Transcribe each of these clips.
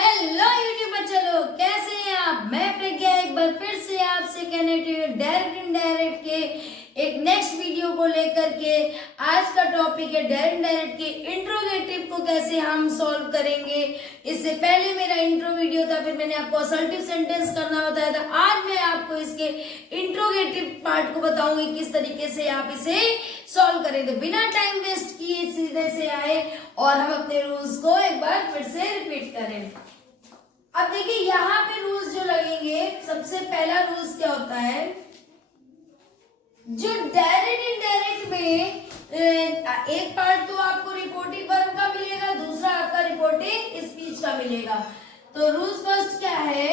Hello YouTube बच्चे लोग, कैसे हैं आप। मैं प्रज्ञा एक बार फिर से आपसे कनेक्टेड डायरेक्ट इनडायरेक्ट के एक नेक्स्ट वीडियो को लेकर के। आज का टॉपिक है डायरेक्ट इनडायरेक्ट के इंट्रोगेटिव को कैसे हम सॉल्व करेंगे। इससे पहले मेरा इंट्रो वीडियो था, फिर मैंने आपको असर्टिव सेंटेंस करना बताया था। आज मैं आपको इसके इंट्रोगेटिव पार्ट को बताऊंगी किस तरीके से आप इसे सॉल्व करें। तो बिना टाइम वेस्ट किए सीधे से आए और हम अपने रूल्स को एक बार फिर से रिपीट करें। अब देखिए यहाँ पे रूल्स जो लगेंगे, सबसे पहला रूल्स क्या होता है, जो डायरेक्ट इनडायरेक्ट में एक पार्ट तो आपको रिपोर्टिंग वर्ब का मिलेगा, दूसरा आपका रिपोर्टिंग स्पीच का मिलेगा। तो रूल्स फर्स्ट क्या है,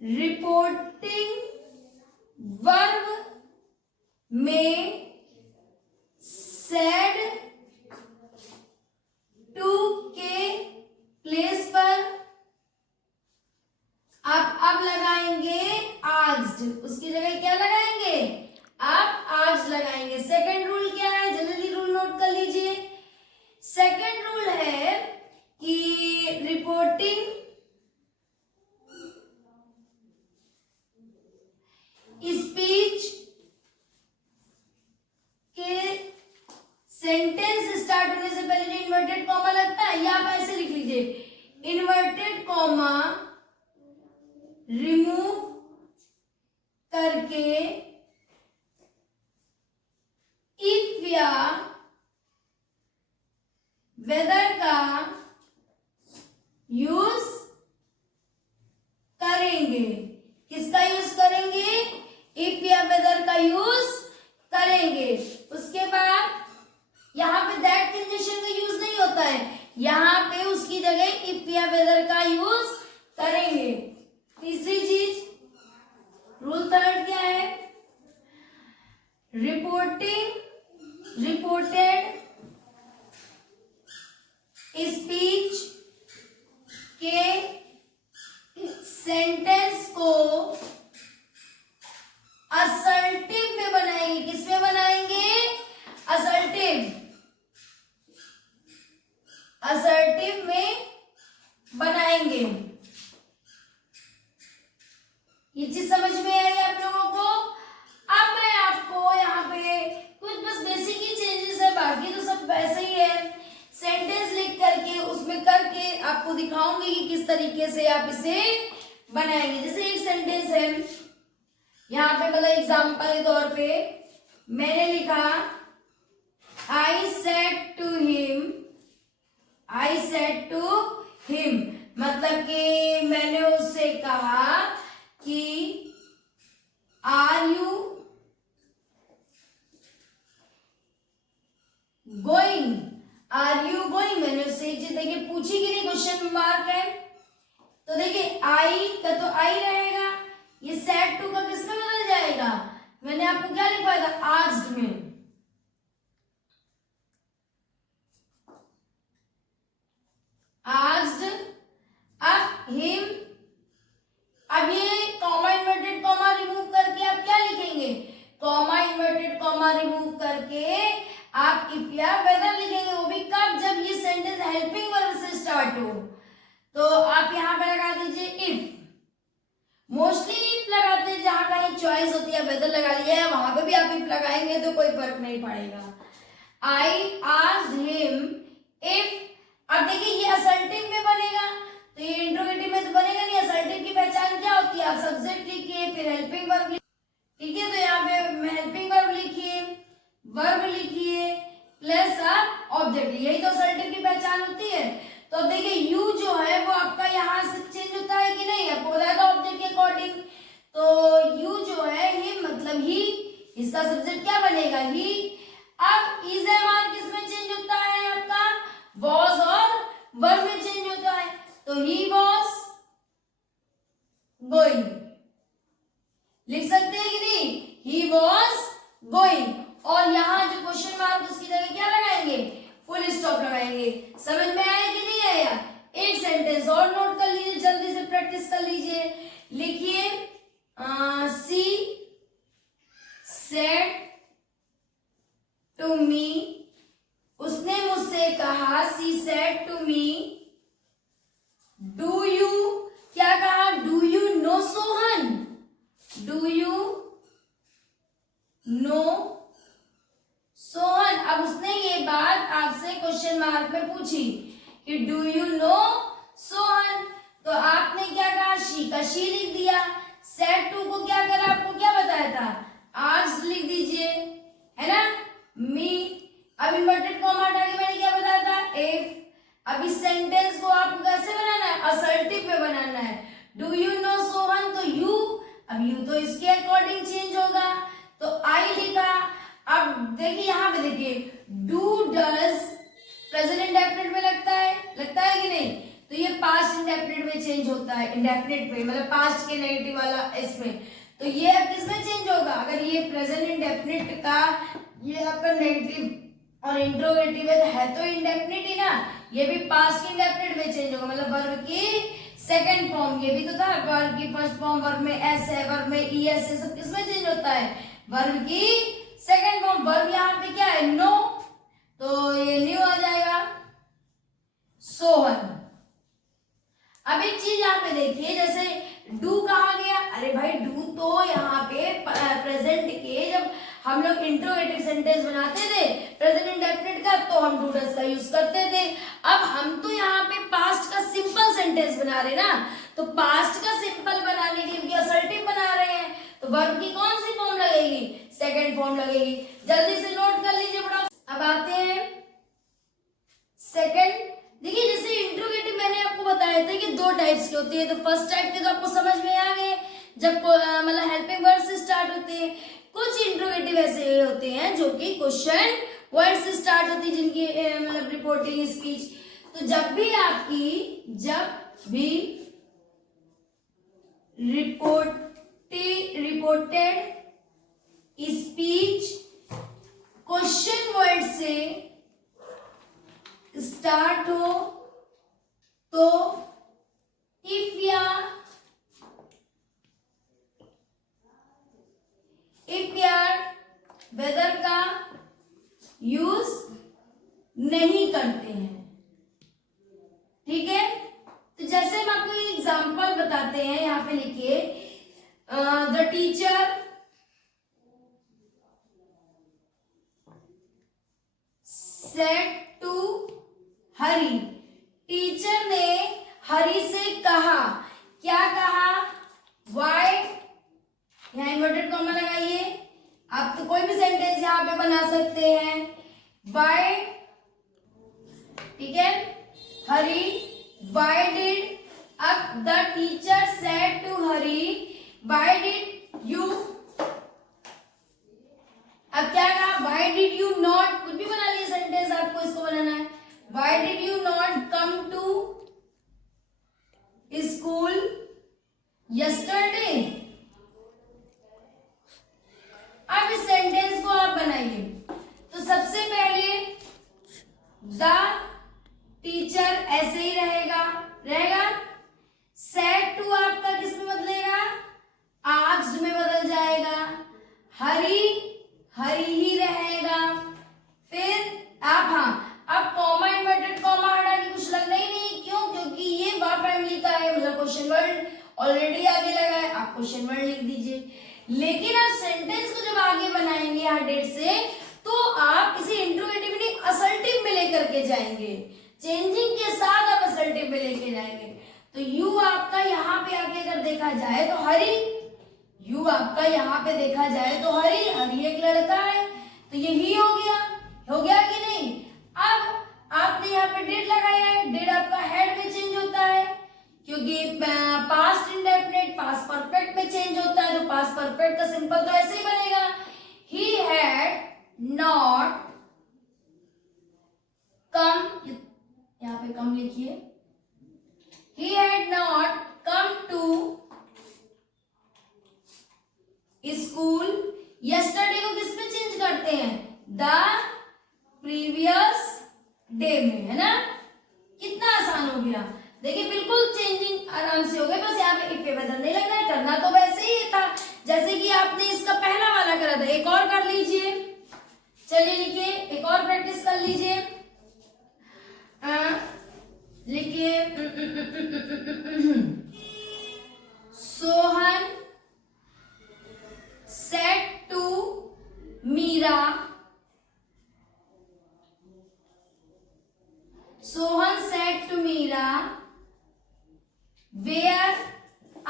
रिपोर्टिंग वर्ब में सेड टू के प्लेस पर आप अब लगाएंगे आस्क्ड, उसकी जगह क्या लगाएंगे, आप आस्क्ड लगाएंगे। सेकंड रूल क्या है, जल्दी रूल नोट कर लीजिए। सेकंड रूल है कि रिपोर्टिंग स्पीच के सेंटेंस स्टार्ट होने से पहले जो इन्वर्टेड कॉमा लगता है, या आप ऐसे लिख लीजिए, इन्वर्टेड कॉमा रिमूव करके इफ या वेदर का यूज करेंगे। किसका यूज करेंगे, इफ या वेदर का यूज करेंगे। उसके बाद यहाँ पे दैट कंजंक्शन का यूज नहीं होता है, यहाँ पे उसकी जगह इफ या वेदर का यूज करेंगे। तीसरी चीज, रूल थर्ड क्या है, रिपोर्टेड स्पीच के सेंटेंस को असर्टिव में बनाएंगे। किस में बनाएंगे, असर्टिव में बनाएंगे। ये चीज समझ में आई आप लोगों को। अब मैं आपको यहाँ पे कुछ बस बेसिक ही चेंजेस है, बाकी तो सब वैसे ही है। सेंटेंस लिख करके उसमें करके आपको दिखाऊंगी कि किस तरीके से आप इसे बनाएंगे। जैसे एक सेंटेंस है यहाँ पे, मतलब एग्जाम्पल के तौर पे मैंने लिखा आई सेड टू हिम, मतलब कि मैंने उससे कहा कि आर यू गोइंग, मैंने उससे एक चीज देखिए पूछी कि नहीं, क्वेश्चन मार्क है। तो देखिए आई का तो आई रहेगा, ये सेड टू का किसमें बदल जाएगा, मैंने आपको क्या लिखवाया था, आस्क्ड में। आस्क्ड अब हिम, अब ये कॉमा इन्वर्टेड कॉमा रिमूव करके आप क्या लिखेंगे, कॉमा इन्वर्टेड कॉमा रिमूव करके आप इफ या वेदर लिखेंगे। वो भी कब, जब ये सेंटेंस हेल्पिंग वर्ब से स्टार्ट हो। तो आप यहाँ पे लगा दीजिए इफ, मोस्टली इफ लगाते हैं, जहां कहीं चॉइस होती है वेदर लगा लिया है, वहां पे भी आप इफ लगाएंगे तो कोई फर्क नहीं पड़ेगा। आई आस्क्ड हिम इफ, अब देखिए ये असर्टिव में बनेगा, तो ये इंट्रोगेटिव में तो बनेगा नहीं। असर्टिव की पहचान क्या होती है, आप सब्जेक्ट लिखिए फिर हेल्पिंग वर्ब लिखिए, ठीक है। तो यहाँ पे हेल्पिंग वर्ब लिखिए, वर्ब लिखिए प्लस आप ऑब्जेक्ट, यही तो असर्टिव की पहचान होती है। तो देखिए यू जो है वो आपका यहाँ से चेंज होता है कि नहीं, आपको बताया था ऑब्जेक्ट के अकॉर्डिंग। तो यू जो है हिम मतलब ही, इसका सब्जेक्ट क्या बनेगा, ही। अब इज एम आर किस में चेंज होता है आपका, वॉज और वर्ब में चेंज होता है। तो ही वॉज गोइंग लिख सकते हैं कि नहीं, ही वॉज गोइंग। और यहाँ जो क्वेश्चन मार्क उसकी जगह क्या लगाएंगे, फुल स्टॉप लगाएंगे। समझ में आया कि नहीं आया। एक सेंटेंस और नोट कर लीजिए, जल्दी से प्रैक्टिस कर लीजिए। लिखिए सी सेड टू मी, उसने मुझसे कहा, सी सेड टू मी उसके अकॉर्डिंग चेंज होगा। तो आई लिखा। अब देखिए यहाँ पे देखिए डू डज प्रेजेंट इंडेफिनिट में लगता है कि नहीं? तो ये पास्ट इंडेफिनिट में चेंज होता है, इंडेफिनिट में मतलब पास्ट के नेगेटिव वाला इसमें। तो ये अब किसमें चेंज होगा? अगर ये प्रेजेंट इंडेफिनिट का ये आपका नेगेटिव और इंट्रोगेटिव है तो इंडेफिनिट ही ना, ये भी पास्ट इंडेफिनिट में चेंज होगा, मतलब वर्ब की सेकंड फॉर्म। ये भी तो था वर्ब की फर्स्ट फॉर्म, वर्ब में एस है, वर्ब में ईएस है, सब किसमें चेंज होता है? वर्ब की सेकंड फॉर्म। वर्ब यहाँ पे क्या है? नो, तो ये न्यू आ जाएगा। सोहन। अब एक चीज यहाँ पे देखिए, जैसे डू कहा गया, अरे भाई डू तो यहाँ पे प्रेजेंट के जब हम लोग इंट्रोगेटिव सेंटेंस बनाते थे प्रेजेंट इंडेफिनिट का, तो हम डू डज का यूज करते थे। अब हम तो यहाँ पे पास्ट का सिंपल सेंटेंस बना रहे ना, तो पास्ट का सिंपल बनाने के लिए असर्टिव बना रहे हैं, तो वर्ब की कौन सी फॉर्म लगेगी? सेकेंड फॉर्म लगेगी। जल्दी से नोट कर लीजिए बड़ा। अब आते हैं सेकेंड। देखिए जैसे इंट्रोगेटिव मैंने आपको बताया था कि दो टाइप्स की होती है, तो फर्स्ट टाइप के तो आपको समझ में आ गए, जब मतलब हेल्पिंग वर्ड से स्टार्ट होते हैं। कुछ इंट्रोगेटिव ऐसे होते हैं जो कि क्वेश्चन वर्ड से स्टार्ट होती है, जिनकी मतलब रिपोर्टिंग स्पीच। तो जब भी रिपोर्टेड स्पीच क्वेश्चन वर्ड से स्टार्ट हो तो इफ या वेदर का यूज नहीं करते हैं। ठीक है, तो जैसे हम आपको एग्जांपल बताते हैं, यहां पे लिखिए the teacher said to Hari. Teacher ने हरी से कहा, क्या कहा? वाई, यहां इन्वर्टेड कॉमा लगाइए। आप तो कोई भी सेंटेंस यहां पे बना सकते हैं। वाई, ठीक है, हरी, वाई डिड। अब the teacher said to Hari, why did you, अब क्या कहा? वाई डिड यू नॉट, कुछ भी बना लिया सेंटेंस, आपको इसको बनाना है। Why did you not come to school yesterday. अब इस सेंटेंस को आप बनाइए। तो सबसे पहले द टीचर ऐसे ही रहेगा। सेड टू आपका किस में बदलेगा? आस्क्ड में बदल जाएगा। हरी ही रहेगा। फिर आप अब कॉमा इन्वर्टेड कॉमा हटा के कुछ लगना ही नहीं। क्यों? क्योंकि ये वर्ब फैमिली का है, मतलब क्वेश्चन वर्ड ऑलरेडी आगे लगा है, आप क्वेश्चन वर्ड लिख दीजिए। लेकिन आप सेंटेंस को जब आगे बनाएंगे यहाँ डेट से, तो आप किसी इंट्रोगेटिव नहीं असर्टिव में लेकर के जाएंगे, चेंजिंग के साथ आप असर्टिव में लेके जाएंगे। तो यू आपका यहाँ पे आके अगर देखा जाए तो हरी, यू आपका यहाँ पे देखा जाए तो हरी एक लड़का है, तो ये ही हो गया कि नहीं? अब आपने यहाँ पे डेट लगाया है, डेट आपका हेड में चेंज होता है, क्योंकि पास्ट इंडेफिनिट पास्ट परफेक्ट में चेंज होता है, तो पास्ट परफेक्ट का सिंपल तो ऐसे ही बनेगा, ही हैड नॉट कम, यहाँ पे कम लिखिए, he had not come to school yesterday को किस में चेंज करते हैं? the previous day में, है ना? कितना आसान हो गया, देखिए बिल्कुल चेंजिंग आराम से हो गई। बस यहाँ पे इफ पे बदल नहीं लगना है, करना तो वैसे ही था जैसे कि आपने इसका पहला वाला करा था। एक और कर लीजिए, चलिए लिखिए, एक और प्रैक्टिस कर लीजिए। लिखिए Sohan said to Meera, Sohan said to Meera where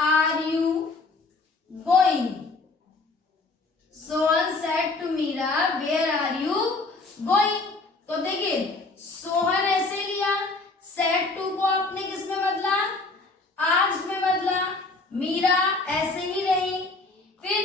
are you going. Sohan said to Meera where are you going. तो देखिए सोहन ऐसे लिया, सेड टू को आपने किस में बदला? आज में बदला। मीरा ऐसे ही रही। फिर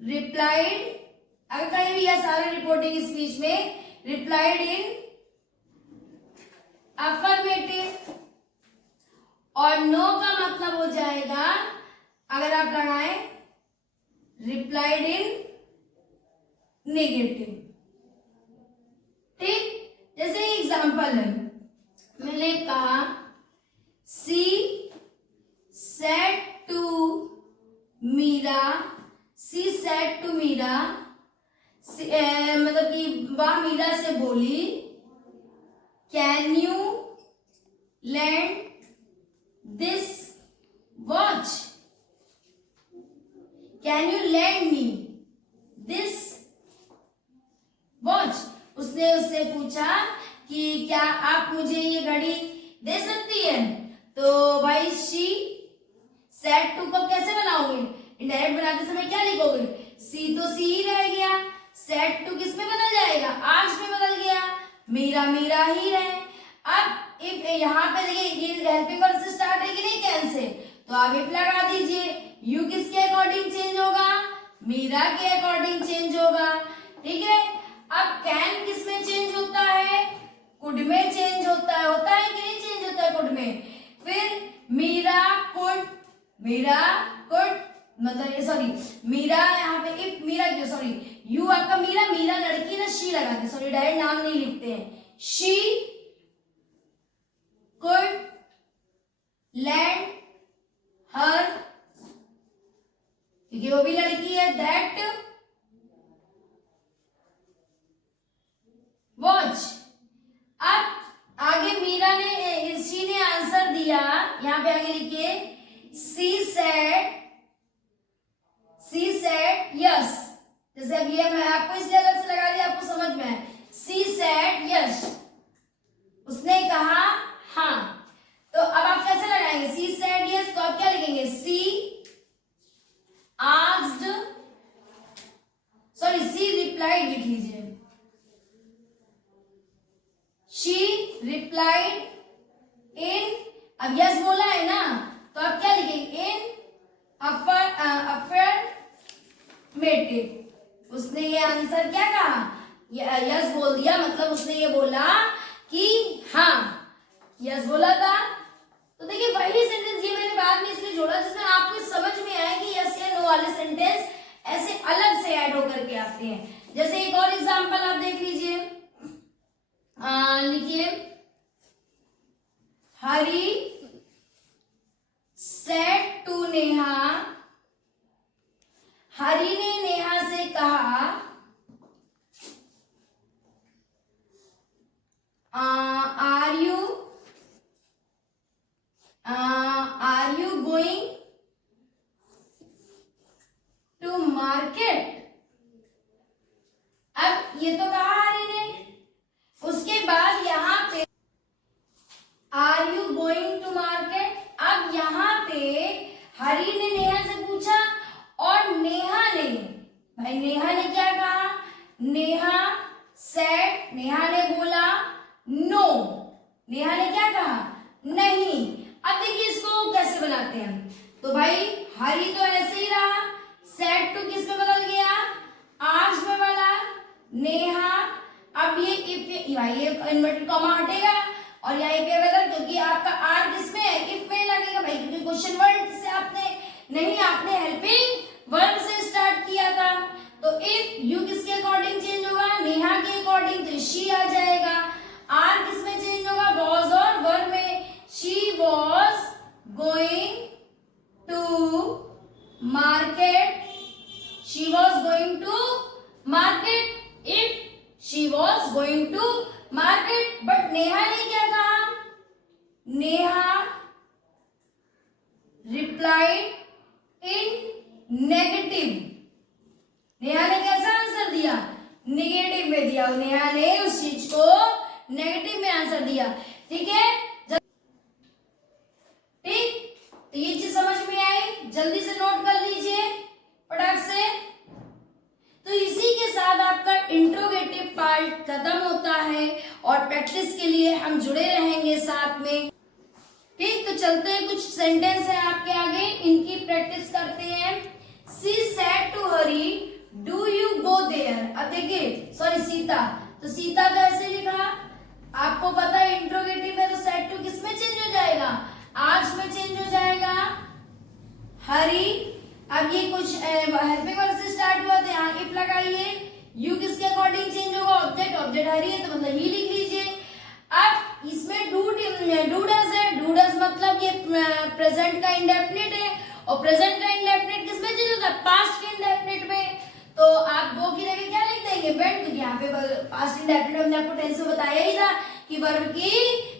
रिप्लाइड, अगर कहीं भी यह सारे रिपोर्टिंग स्पीच में रिप्लाइड इन अफर्मेटिव, और नो का मतलब हो जाएगा अगर आप लगाएं रिप्लाइड इन नेगेटिव। ठीक, जैसे एग्जांपल है, मैंने कहा she said to Meera, she said to Meera, मतलब कि वह मीरा से बोली can you lend this watch, can you lend me this watch. उसने उससे पूछा कि क्या आप मुझे ये घड़ी दे सकती है, तो भाई शी सेड टू को कैसे बनाओगे, इनडायरेक्ट बनाते समय क्या लिखोगे, सी तो सी ही रह गया, सेड टू किस में बदल जाएगा, आज में बदल गया, मीरा मीरा ही रहे। अब इफ यहाँ पे देखिए ये हेल्पिंग वर्ब से स्टार्ट है कि नहीं कैन से, तो आप इफ लगा दीजिए, यू किसके अकॉर्डिंग चेंज होगा, मीरा के अकॉर्डिंग चेंज होगा। ठीक है, अब कैन किस में चेंज होता है, कुड में चेंज होता है कि नहीं चेंज होता है कुड में। फिर मीरा कुड मतलब ये सॉरी मीरा यहाँ पे इफ मीरा क्यों सॉरी यू आपका मीरा लड़की ना शी लगाते, सॉरी डायरेक्ट नाम नहीं लिखते हैं, शी कुड लैंड हर, क्योंकि वो भी लड़की है, दैट वॉच। अब आगे मीरा ने शी ने आंसर दिया, यहां पे आगे लिखिए सी सेड यस, जैसे अब ये मैं आपको इसलिए अलग से लगा दिया आपको समझ में है, सी सेड यस, उसने कहा हाँ। तो अब आप कैसे लगाएंगे सी सेड यस, तो आप क्या लिखेंगे सी आस्क्ड, सॉरी सी रिप्लाइड लिख लीजिए, शी रिप्लाइड इन, अब यस बोला है ना तो आप क्या लिखेंगे इन अफर्मेटिव। उसने ये आंसर क्या कहा, यस बोल दिया, मतलब उसने ये बोला कि हाँ यस बोला था। तो देखिए वही सेंटेंस ये मैंने बाद में इसलिए जोड़ा जिसमें आपको समझ में आए कि यस या नो वाले सेंटेंस ऐसे अलग से ऐड होकर के आते हैं। जैसे एक और एग्जांपल आप देख लीजिए, लिखिए हरी सेड टू नेहा, हरी ने नेहा से कहा are you going to market. अब ये तो कहा हरी ने, उसके बाद यहाँ पे are you going to market, अब यहाँ पे हरी ने नेहा से पूछा और नेहा ने क्या कहा, नेहा ने बोला नो, नेहा ने क्या कहा नहीं। अब देखिए इसको कैसे बनाते हैं, तो भाई हरी तो ऐसे ही रहा, सेड टू किस में बदल गया, आज में बदला, नेहा, अब ये इन्वर्टेड कॉमा हटेगा और यहाँ पे बदल, क्योंकि आपका आर किसमें है, इफ में लगेगा भाई, क्योंकि क्वेश्चन वर्ड से आपने हेल्पिंग वर्ब से स्टार्ट किया था। तो इफ यू किसके अकॉर्डिंग चेंज होगा, नेहा के अकॉर्डिंग, तो शी आ जाएगा। आर किसमें चेंज होगा, वॉज और वर्ब में, she was going to market, she was going to market, if she was going to market. But Neha ने क्या कहा, Neha replied in negative, Neha ने कैसा आंसर दिया, नेगेटिव में दिया, नेहा ने उस चीज को नेगेटिव में आंसर दिया। ठीक है, ठीक, तो ये चीज समझ में आई, जल्दी से नोट कर लीजिए फटाक से। तो इसी के साथ आपका इंट्रोगेटिव पार्ट खत्म होता है और प्रैक्टिस के लिए हम जुड़े रहेंगे साथ में। ठीक, तो चलते हैं, कुछ सेंटेंस है आपके आगे, इनकी प्रैक्टिस करते हैं। सी सेड टू हरी सीता, तो सीता तो ऐसे लिखा, आपको पता है इंट्रोगेटिव में तो सेट टू किस में चेंज हो जाएगा, आस्क में चेंज हो जाएगा, हरी। अब ये कुछ हेल्पिंग वर्ब से स्टार्ट हुआ था, यहाँ इफ लगाइए, यू किसके अकॉर्डिंग चेंज होगा, ऑब्जेक्ट, ऑब्जेक्ट हरी है तो मतलब ही लिख लीजिए। अब इसमें डू डज है, डू डज मतलब ये प्रेजेंट का इंडेफिनिट है, और प्रेजेंट का इंडेफिनिट किस में चेंज होता है, पास्ट के इंडेफिनिट में। तो आप दो की जगह क्या लिख देंगे, वेंट, क्योंकि यहाँ पे पास्ट इंडेफिनिट हमने आपको टेंस में बताया ही था कि वर्ब की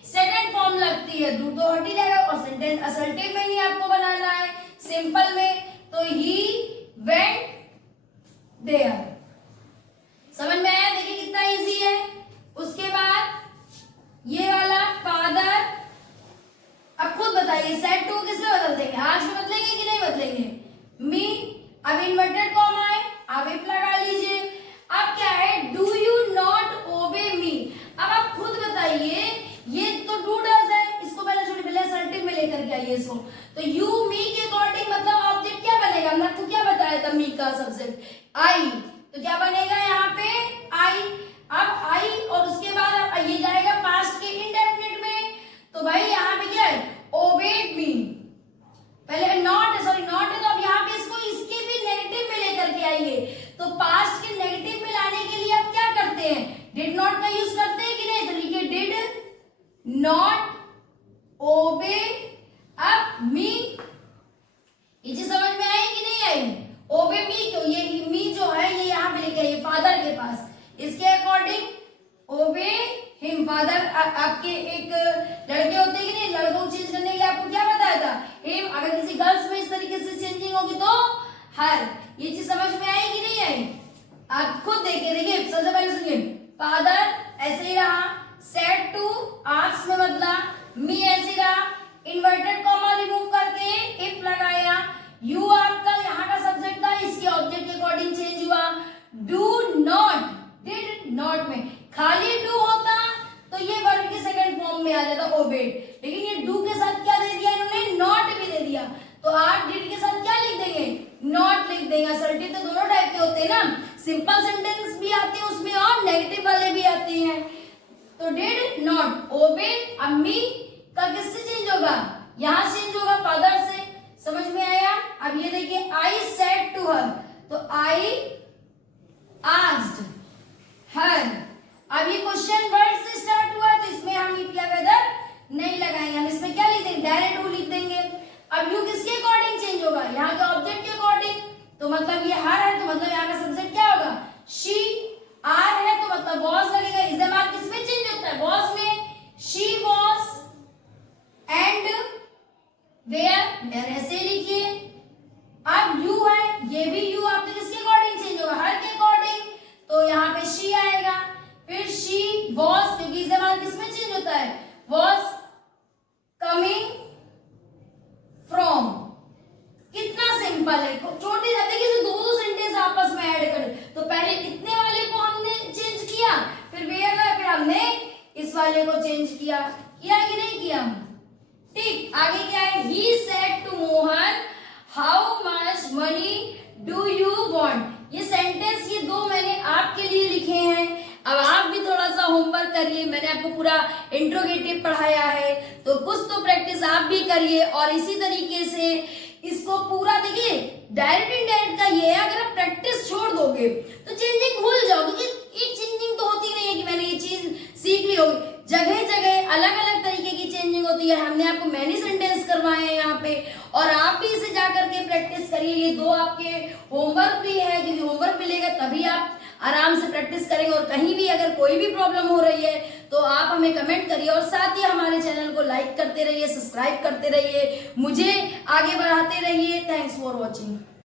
सेकंड फॉर्म लगती है, डू तो हट ही जाएगा, और सेंटेंस असर्टिव में ही आपको बनाना है, सिंपल में, तो ही वेंट देयर। समझ में आया, देखिए कितना इजी है। उसके बाद ये वाला फादर, अब खुद बताइए सेट टू किसमें बदल देंगे, आज में बदलेंगे कि नहीं बदलेंगे, मी। अब इन्वर्टेड कॉमा है, अब इफ लगा लीजिए। अब क्या है, डू यू नॉट ओबे मी। अब आप खुद बताइए, ये तो डू डज है, इसको पहले छोड़िए, पहले असर्टिव में लेकर के आइए इसको। तो यू मी के अकॉर्डिंग मतलब ऑब्जेक्ट क्या बनेगा, हमने आपको क्या बताया था, मी का सब्जेक्ट आई, तो क्या बनेगा यहाँ पे आई। अब आई और उसके बाद अब ये जाएगा पास्ट के इंडेफिनिट में, तो भाई यहाँ पे क्या है, ओबेड मी। पहले नॉट है, तो अब यहाँ पे इसको इसके भी नेगेटिव में लेकर के आइए, तो पास्ट के नेगेटिव में लाने के लिए आप क्या करते हैं, डिड नॉट का यूज करते हैं कि नहीं, तो लिखिए डिड नॉट ओबे। अब मी, ये चीज समझ में आई कि नहीं आई, ओबे मी क्यों, ये मी जो है ये यहाँ पे लेके आइए फादर के पास, इसके अकॉर्डिंग ओबे हिम। फादर आपके एक लड़के होते हैं कि नहीं, लड़कों को चेंज करने के लिए आपको क्या बताया था, हिम। अगर किसी गर्ल्स में इस तरीके से चेंजिंग होगी तो हर। ये चीज समझ में आई कि नहीं आई, आप खुद देखिए सबसे पहले सुनिए, फादर ऐसे ही रहा, सेट टू आस्क में बदला, मी ऐसे रहा, इन्वर्टेड कॉमा रिमूव करके इफ लगाया, यू आपका यहाँ का सब्जेक्ट था, इसके ऑब्जेक्ट के अकॉर्डिंग चेंज हुआ, डू नॉट, डिड नॉट में खाली डू होता तो ये वर्ब के सेकंड फॉर्म में आ जाता ओबेड, लेकिन ये डू के साथ क्या दे दिया इन्होंने, नॉट भी दे दिया, तो आप डिड के साथ क्या लिख देंगे, नॉट लिख देंगे। असर्टिव तो दोनों टाइप के होते हैं ना, सिंपल सेंटेंस भी आते हैं उसमें और नेगेटिव वाले भी आते हैं। तो डिड नॉट ओबे, अब मी का किससे चेंज होगा, यहां चेंज होगा फादर से, समझ में आया। अब ये देखिए आई सेड टू हर, तो आई आस्क्ड हर। अब ये क्वेश्चन वर्ड से स्टार्ट हुआ है, तो इसमें हम क्या वेदर नहीं लगाएंगे, हम इसमें क्या लिख देंगे, डायरेक्ट हु लिख देंगे। अब यू किसके अकॉर्डिंग चेंज होगा, यहाँ के ऑब्जेक्ट के अकॉर्डिंग, तो मतलब ये हर है, तो मतलब यहाँ का सब्जेक्ट क्या होगा, शी। आर है तो मतलब वॉज लगेगा, इस्तेमाल किसमें चेंज होता है, वॉज में, शी वॉज एंड वेयर ऐसे लिखिए। अब यू है, ये भी यू आपके किसके अकॉर्डिंग चेंज होगा, हर के अकॉर्डिंग, तो यहाँ पे शी आएगा। फिर शी वॉज, क्योंकि इस्तेमाल किसमें चेंज होता है, वॉज कमिंग फ्रॉम। कितना सिंपल है, छोटी देखिए दो सेंटेंस आपस में ऐड कर, तो पहले कितने वाले को हमने चेंज किया, फिर वेयर का, फिर हमने इस वाले को चेंज किया कि नहीं किया, ठीक। आगे क्या है, he said to Mohan how much money do you want. ये सेंटेंस ये दो मैंने आपके लिए लिखे हैं, अब आप भी थोड़ा सा होमवर्क करिए, मैंने आपको पूरा इंट्रोगेटिव पढ़ाया है, तो कुछ तो प्रैक्टिस आप भी करिए, और इसी तरीके से इसको पूरा देखिए, डायरेक्ट इनडायरेक्ट का ये है, अगर आप प्रैक्टिस छोड़ दोगे तो चेंजिंग भूल जाओगे, क्योंकि एक चेंजिंग तो होती नहीं है कि मैंने ये चीज सीख ली होगी, जगह जगह अलग अलग तरीके की चेंजिंग होती है। हमने आपको मैनी सेंटेंस करवाए हैं यहाँ पे, और आप भी इसे जा करके प्रैक्टिस करिए। ये दो आपके होमवर्क भी है, क्योंकि होमवर्क मिलेगा तभी आप आराम से प्रैक्टिस करेंगे, और कहीं भी अगर कोई भी प्रॉब्लम हो रही है तो आप हमें कमेंट करिए, और साथ ही हमारे चैनल को लाइक करते रहिए, सब्सक्राइब करते रहिए, मुझे आगे बढ़ाते रहिए। Thanks for watching.